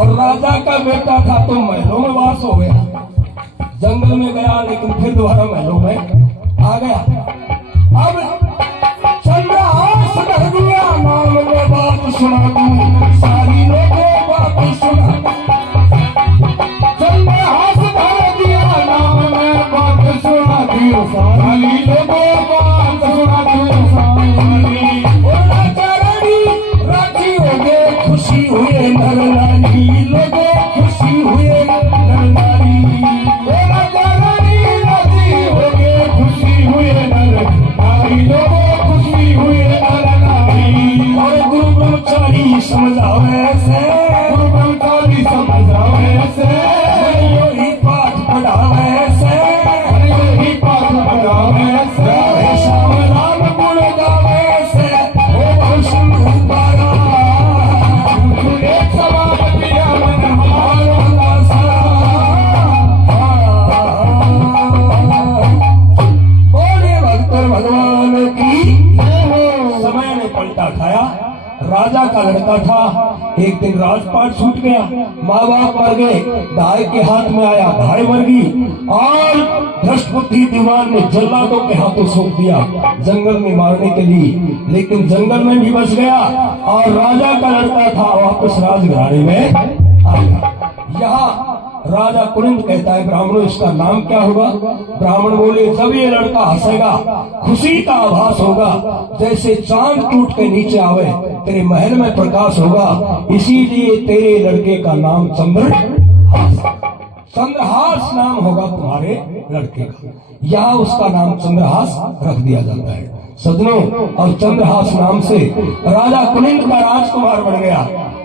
और राजा का बेटा था तो महलों में वास हो गया, जंगल में गया लेकिन फिर दोबारा महलों में आ गया। अब चंद्रहास कह दिया नाम में बात सुना दूं, सारी लोगों बात सुना। चंद्रहास कह दिया नाम में बात सुना दूं, सारी लोगों बात सुना दूं। राजी हो गए, खुशी हुए नर नारी, लोगों खुशी हुए नर नारी। राजी हो गए, खुशी हुए नर नारी, लोगों खुशी हुए नर नारी। और गुरु ब्रह्मचारी समझावे से, गुरु ब्रह्मचारी समझावे से, यही पाठ पढ़ावे से, यही पाठ पढ़ावे से, श्याम राम गुण गावे से, ओ भूषण बारा एक सवाल पिया मन हमारा सा। बोले भक्त भगवान की। समय ने पलटा खाया, राजा का लड़का था, एक दिन राजपाट छूट गया, माँ बाप मर गए, दाई के हाथ में आया, दाई मर गई और धृष्टबुद्धि दीवान ने जल्लादों के हाथों सौंप दिया जंगल में मारने के लिए, लेकिन जंगल में भी बच गया और राजा का लड़का था वापस राजघराने में आ गया। यहाँ राजा कुलिंद कहता है ब्राह्मणों इसका नाम क्या होगा? ब्राह्मण बोले जब ये लड़का हंसेगा खुशी का आभास होगा, जैसे चांद टूट के नीचे आवे, तेरे महल में प्रकाश होगा, इसीलिए तेरे लड़के का नाम चंद्रहास, चंद्रहास नाम होगा तुम्हारे लड़के का। यहाँ उसका नाम चंद्रहास रख दिया जाता है सजनों। और चंद्रहास नाम से राजा कुलिंद का राजकुमार बन गया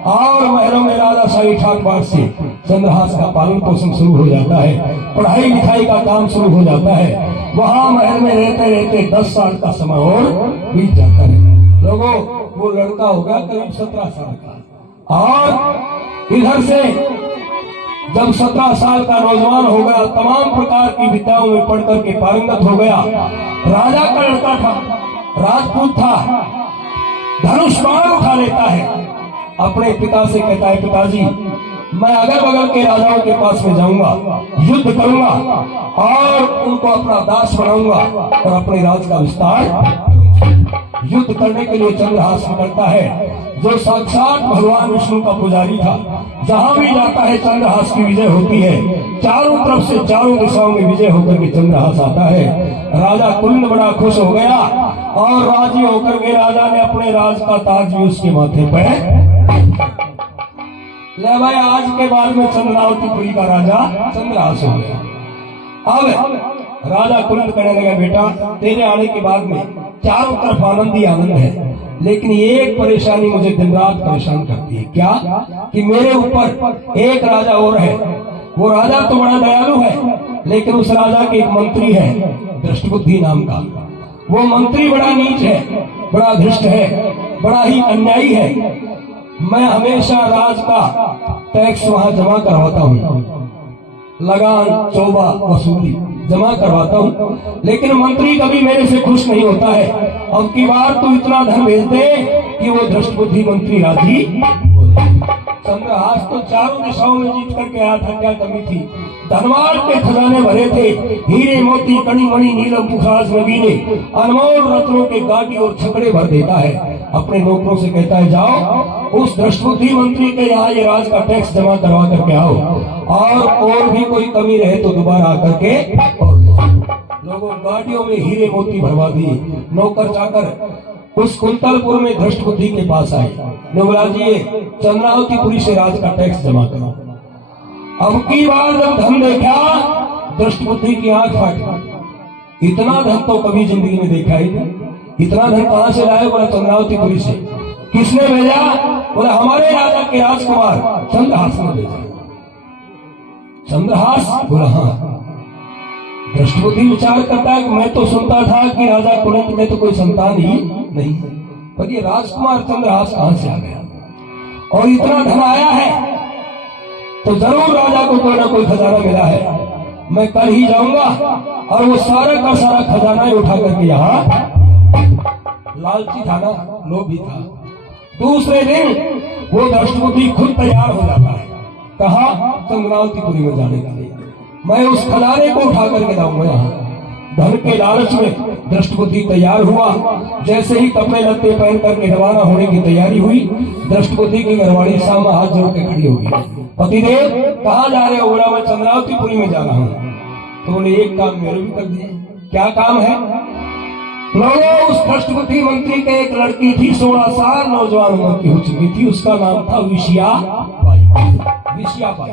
और महलों में राजा शाही ठाक बार से चंद्रहास का पालन पोषण शुरू हो जाता है, पढ़ाई लिखाई का काम शुरू हो जाता है। वहाँ महल में रहते रहते 10 साल का समय और बीत जाता है। लोगों वो लड़का हो गया करीब 17 साल का और इधर से जब 17 साल का नौजवान हो गया, तमाम प्रकार की विद्याओं में पढ़ करके पारंगत हो गया। राजा का लड़का था, राजपूत था, धनुष बाण उठा लेता है, अपने पिता से कहता है पिताजी मैं अगल बगल के राजाओं के पास में जाऊंगा, युद्ध करूंगा और उनको अपना दास बनाऊंगा और अपने राज का विस्तार। युद्ध करने के लिए चंद्रहास निकलता है जो साक्षात भगवान विष्णु का पुजारी था। जहां भी जाता है चंद्रहास की विजय होती है, चारों तरफ से चारों दिशाओं में विजय होकर के चंद्रहास आता है। राजा कुलिंद बड़ा खुश हो गया और राजी होकर के राजा ने अपने राज का ताज भी उसके माथे पर ले भाई। आज के बाद में चंद्रावतीपुरी का राजा चंद्रहास हो गया। अब राजा कुलिंद कहने लगा बेटा तेरे आने के बाद में चारों तरफ आनंद ही आनंद है, लेकिन एक परेशानी मुझे दिन रात परेशान करती है। क्या? कि मेरे ऊपर एक राजा और है, वो राजा तो बड़ा दयालु है लेकिन उस राजा के एक मंत्री है धृष्टबुद्धि नाम का। वो मंत्री बड़ा नीच है, बड़ा धृष्ट है, बड़ा ही अन्यायी है। मैं हमेशा राज का टैक्स वहां जमा करवाता हूँ, लगान चौबा वसूली जमा करवाता हूँ, लेकिन मंत्री कभी मेरे से खुश नहीं होता है। अब की बार तो इतना धन भेज दे कि वो धृष्टबुद्धि मंत्री राजी। चंद्रहास तो चारों दिशाओं में जीत करके आया था, क्या कमी थी? धनवार के खजाने भरे थे, हीरे मोती कणी मणि नीलम पुखास नगीने, अनमोल रत्नों के गाड़ी और छकड़े भर देता है। अपने नौकरों से कहता है जाओ उस धृष्टबुद्धि मंत्री के यहाँ ये राज का टैक्स जमा करवा करके आओ और भी कोई कमी रहे तो दोबारा आकर के और लोगों गाड़ियों में हीरे मोती भरवा दिए। नौकर चाकर उस कुंतलपुर में धृष्टबुद्धि के पास आए, बोला जी चंद्रावतीपुरी से राज का टैक्स जमा करो। अब की बार जब धन देखा धृष्टबुद्धि की आंख फाट, इतना धन तो कभी जिंदगी में देखा ही नहीं। इतना धन कहां से लाए? बोला चंद्रावतीपुरी से। किसने भेजा? बोला हमारे राजा के राजकुमार चंद्रहास ने भेजा। चंद्रहास? बोला हाँ। धृष्टबुद्धि विचार करता है कि मैं तो सुनता था कि राजा कुलिंद में तो कोई संतान ही नहीं, पर ये राजकुमार चंद्रहास कहां से आ गया? और इतना धन आया है तो जरूर राजा को कोई ना कोई खजाना मिला है। मैं कल ही जाऊंगा और वो सारा का सारा खजाना ही उठा करके यहाँ, लालची था ना, लोभी था। दूसरे दिन वो धृष्टबुद्धि खुद तैयार हो जाता है कहा चंद्रावतीपुरी में जाने के लिए। मैं उस खजाने को उठा करके जाऊंगा यहाँ। धन के लालच में दृष्टबुद्धि तैयार हुआ। जैसे ही कपड़े लत्ते पहन करके रवाना होने की तैयारी हुई, दृष्टबुद्धि की घरवाली सामने हाथ जोड़ के खड़ी होगी। पतिदेव कहाँ जा रहे हो? बोला मैं चंद्रावतीपुरी में जा रहा हूँ। तो बोले एक काम मेरे भी कर दिए। क्या काम है? लोगों उस दृष्टबुद्धि मंत्री के एक लड़की थी, 16 साल नौजवान उम्र की हो चुकी थी। उसका नाम था विशिया बाई। विशिया बाई।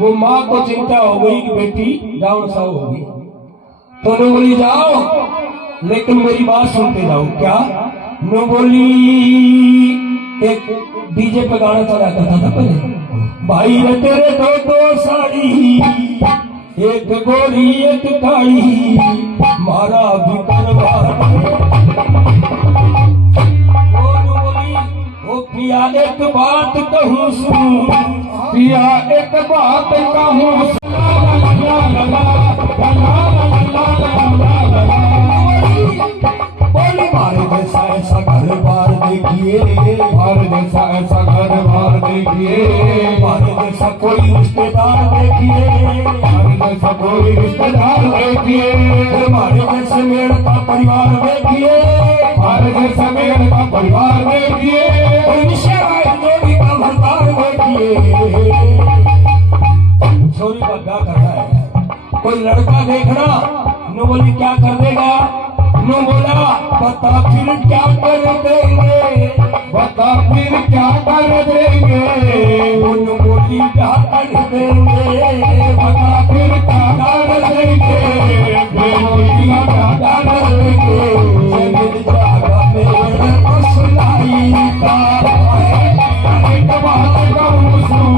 वो माँ को चिंता हो गई कि बेटी रावण साहु होगी, तो नो बोली जाओ, लेकिन मेरी बात सुनते जाओ। क्या? नो बोली एक डीजे पे गाना चला करता था पहले, भाई रे तेरे दो साड़ी, एक गोरी एक काली, मारा भी करवार। वो बोली ओ पिया एक बात कहूँ सुन, पिया एक बात कहूँ सुन। बोली मारे जैसा ऐसा घर बार देखिए, मारे जैसा ऐसा घर बार देखिए, मारे जैसा कोई रिश्तेदार देखिए, मारे जैसा कोई रिश्तेदार देखिए, मारे जैसे मेड़ का परिवार देखिए, मारे जैसा मेड़ का परिवार देखिए, और जोड़ी का भरतार देखिए। छोरी का क्या करना है? कोई लड़का देखना, नो बोली क्या कर देगा? नो बोला बता फिर क्या कर देंगे, बता फिर क्या कर देंगे, नो बोली क्या कर देंगे, बता फिर क्या कर देंगे, बोली क्या कर देंगे। जगत जागा मेरे सुनाई का एक बात कहूँ सुन,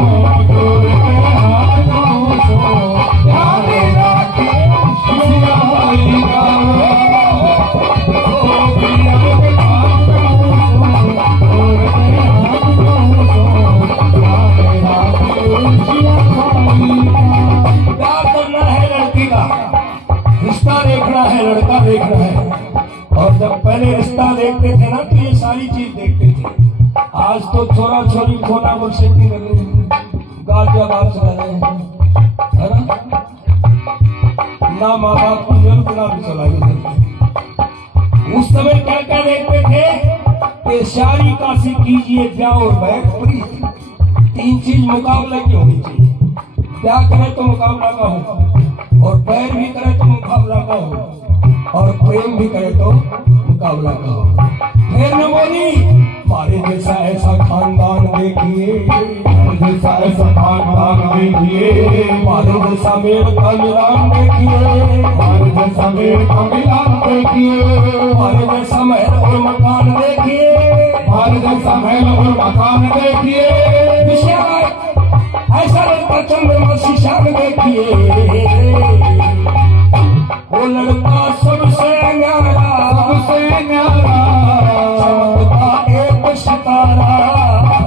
जोड़ के हाथ कहूँ सुन, यारे राखे विशिया बाई का। रिश्ता देखना है, लड़का देखना है। और जब पहले रिश्ता देखते थे ना तो ये सारी चीज देखते थे। आज तो छोरा छोरी खोना मुर्शिदी गाजिया बाप चला जाए, है ना माँ बाप की जरूरत ना भी चला। उस समय क्या क्या देखते थे कि शादी काशी कीजिए, ब्याह और बैठ पड़ी। 3 चीज मुकाबले की होनी चाहिए। ब्याह करे तो मुकाबला का हो, और पैर भी करे तो मुकाबला का हो, और प्रेम भी करे तो मुकाबला का हो। फिर न बोली मारे जैसा ऐसा खानदान देखिए, जैसा ऐसा खानदान देखिए, मारे जैसा मेल का मिलान देखिए, मारे जैसा मेल का मिलान देखिए, मारे जैसा महल और मकान देखिए, मारे जैसा महल और मकान देखिए। ऐसा लड़का चंद्रमा शीशा में देखिए, वो लड़का सबसे न्यारा, सबसे न्यारा, चमकता एक सितारा,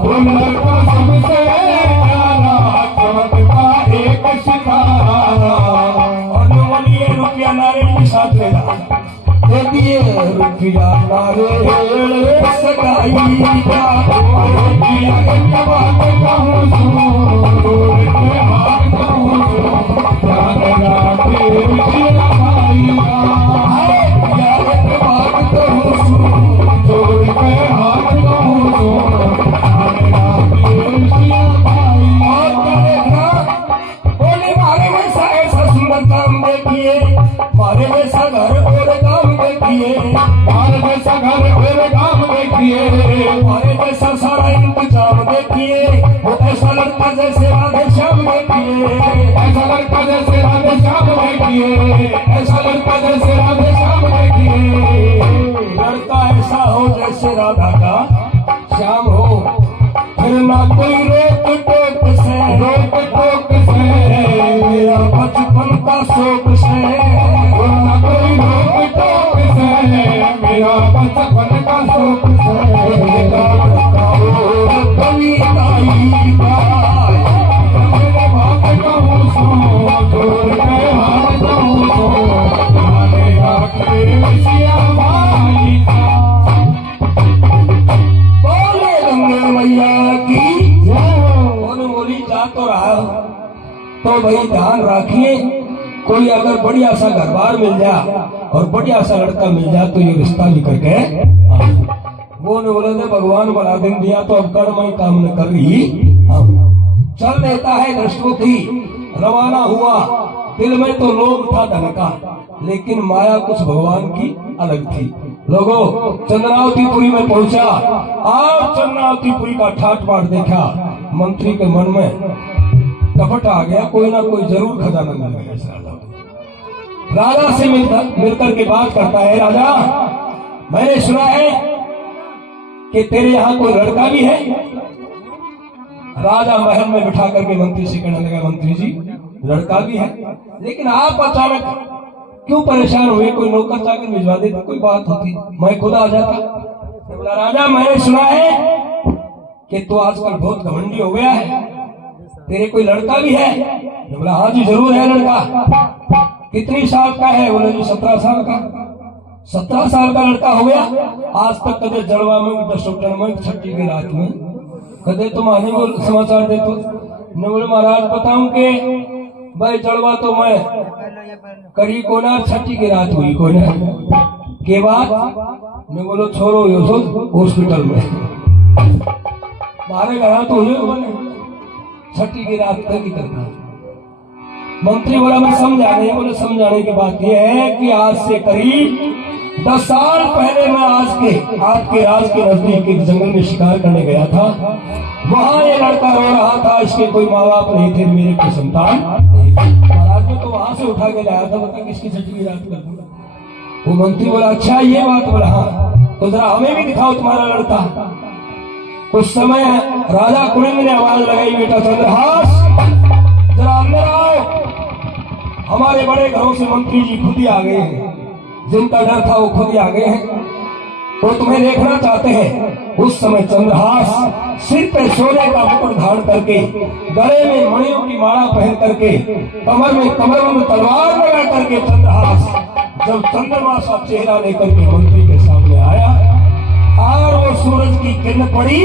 वो लड़का सबसे न्यारा, चमकता एक सितारा। और बोलिए रुपया नारियल के साथ लेगा, दे दिए रुपया नारियल सगाई का, रुपया एक बात कहूँ सुन, जोड़ के हाथ कहूँ सुन, याद राखे विशिया बाई का। रुपया एक बात कहूँ सुन, जोड़ के हाथ कहूँ सुन, याद राखे विशिया बाई। और क्या देखना? बोले मारे जैसा ऐसा सुंदर काम देखिए, मारे जैसा घर और काम देखिए, मारे जैसा घर और काम देखिए, मारे जैसा सारा इंतजाम देखिए। वो ऐसा लड़का जैसे राधे श्याम देखिए, ऐसा लड़का जैसे राधे श्याम देखिए, ऐसा लड़का जैसे राधे श्याम देखिए। लड़का ऐसा हो जैसे राधा का श्याम हो, फिर ना कोई रोक टोक से, रोक टोक से, मेरा बचपन का शौक से, ना कोई रोक टोक से, मेरा बचपन का शौक से। कविताई गाय मेरे बात कहूँ सुन, जोड़ के हाथ कहूँ सुन, याद राखे विशिया बाई का। बोले गंगे मैया की जय। तो भाई ध्यान रखिए, कोई अगर बढ़िया सा घर बार मिल जाए और बढ़िया सा लड़का मिल जाए तो ये रिश्ता भी करके वो ने बोले थे भगवान बड़ा दिन दिया तो अब कर्म ही काम न कर रही। चल देता है दृष्टि, रवाना हुआ, दिल में तो लोभ था धन का, लेकिन माया कुछ भगवान की अलग थी। लोगों, चंद्रावतीपुरी में पहुंचा और चंद्रावतीपुरी का ठाट बाट देखा, मंत्री के मन में कपट आ गया, कोई ना कोई जरूर खजाना मिल गया इस राजा को। राजा से मिलकर के बात करता है, राजा मैंने सुना है कि तेरे यहाँ कोई लड़का भी है। राजा महल में बिठा करके मंत्री से कहने लगा, मंत्री जी लड़का भी है, लेकिन आप अचानक क्यों परेशान हुए? कोई नौकर चाकर भिजवा देते, कोई बात होती, मैं खुद आ जाता। तो बोला, राजा मैंने सुना है कि तू आजकल बहुत घमंडी हो गया है, तेरे कोई लड़का भी है? तो बोला, हाँ जी जरूर है लड़का। कितनी साल का है? बोले जी 17 साल का। 17 साल का लड़का हो गया? आज तक कदे जड़वा में, दशोटन में, छठी की रात में कदे तुम आने को समाचार दे तो ने बोले, महाराज बताऊं के भाई जड़वा तो मैं करी को ना, छठी की रात हुई को ना के बाद ने बोलो छोरो हॉस्पिटल में मारे गया तो बोले छठी की रात की करना। मंत्री बोला मैं समझा नहीं। बोले समझाने की बात यह है कि आज से करीब 10 साल पहले मैं आपके राज के नजदीक एक जंगल में शिकार करने गया था। वहां ये लड़का रो रहा था, इसके कोई माँ बाप नहीं थे, मेरे कोई संतान नहीं। महाराज ने तो वहां से उठा के लाया था, बता किसकी छठी की रात कर दूंगा। वो मंत्री बोला अच्छा ये बात? बोला हाँ, तो जरा हमें भी दिखाओ तुम्हारा लड़का। उस समय राजा कुलिंग ने आवाज लगाई, बेटा चंद्रहास जरा अंदर आओ। हमारे बड़े घरों से मंत्री जी खुद ही आ गए हैं, जिनका डर था वो खुद ही आ गए हैं, वो तुम्हें देखना चाहते हैं। उस समय चंद्रहास सिर पे सोने का मुकुट धारण करके, गले में मणियों की माला पहन करके, कमर में तलवार लगा करके चंद्रहास जब चंद्रमा सा चेहरा लेकर के मंत्री के सामने आया और वो सूरज की किरण पड़ी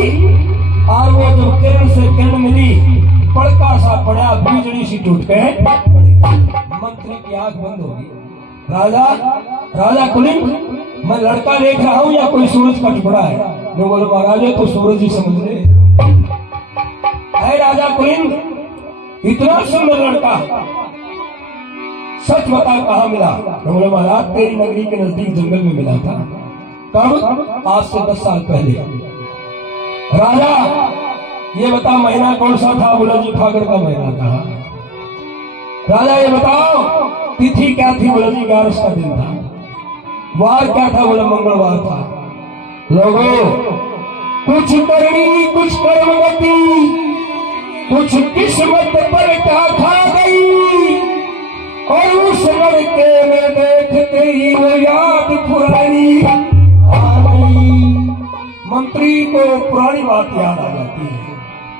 और वो जब किरण से किरण मिली, पड़का सा पड़ा, बिजली सी टूट के मंत्री की आंख बंद हो गई। राजा कुलिंग मैं लड़का देख रहा हूं या कोई सूरज का टुकड़ा है? मैं बोले महाराज तो सूरज ही समझ ले। राजा कुलिंग इतना सुंदर लड़का सच बता कहां मिला? मैं बोले महाराज तेरी नगरी के नजदीक जंगल में मिला था। कब? आज से 10 साल पहले। राजा ये बता महीना कौन सा था? बोला जी फागुन का महीना था। राजा ये बताओ तिथि क्या थी? बोला जी 11 का दिन था। वार क्या था? बोला मंगलवार था। लोगों कुछ करनी कुछ कर्मवती, कुछ किस्मत पर क्या खा गई, और उस लड़के में देखते ही वो याद पुरानी आ गई। मंत्री को पुरानी बात याद आ जाती है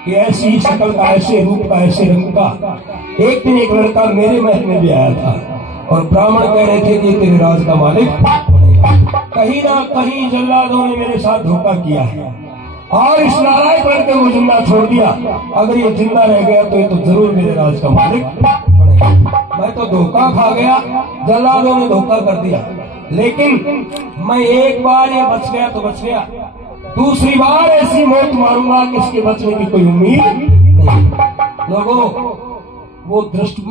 कि ऐसी शक्ल का, ऐसे रूप का, ऐसे रंग का एक दिन एक लड़का मेरे महल में भी आया था और ब्राह्मण कह रहे थे कि तेरे राज का मालिक बनेगा। कहीं ना कहीं जल्लादों ने मेरे साथ धोखा किया है और इस नालायक लड़के को जिंदा छोड़ दिया। अगर ये जिंदा रह गया तो ये तो जरूर मेरे राज का मालिक बनेगा। मैं तो धोखा खा गया, जल्लादों ने धोखा कर दिया, लेकिन मैं एक बार ये बच गया तो बच गया, दूसरी बार ऐसी मौत मारूंगा कि इसके बचने की कोई उम्मीद नहीं। लोगों वो दृष्टि